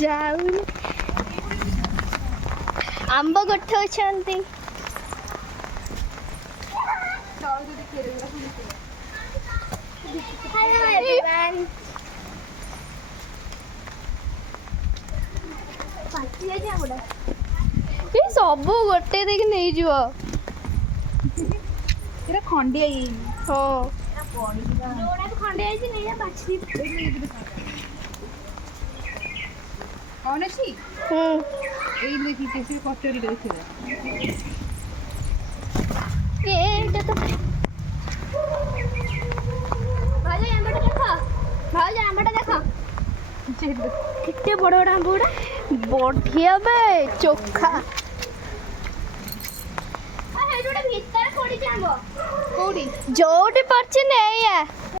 ଯାଉନି ଆମ୍ବ ଗୋଠଉଛନ୍ତି। ସବୁ ଗୋଟେ ଦେଇକି ନେଇଯିବ। ଏଟା ଖଣ୍ଡିଆ ହଁ ଖଣ୍ଡିଆ ହେଇଛି ନେଇ ବାଛି କଣ ଅଛି ଏଇ ଦେଖିଛି ସେ କଚୋରିଟା ଦେଖିବା। ଏଇଟା ତ ଭାଉଜ ଆମ୍ବଟା ଦେଖ, ଭାଉଜ ଆମ୍ବଟା ଦେଖ କେତେ ବଡ଼ ବଡ଼ ଆମ୍ବ ଗୁଡ଼ା, ବଢ଼ିଆ ବେ ଚୋଖା। ଭିତରେ ପଡ଼ିଛି ଆମ୍ବ, କୋଉଠି ଯୋଉଠି ପଡ଼ିଛି ନେଇଆ।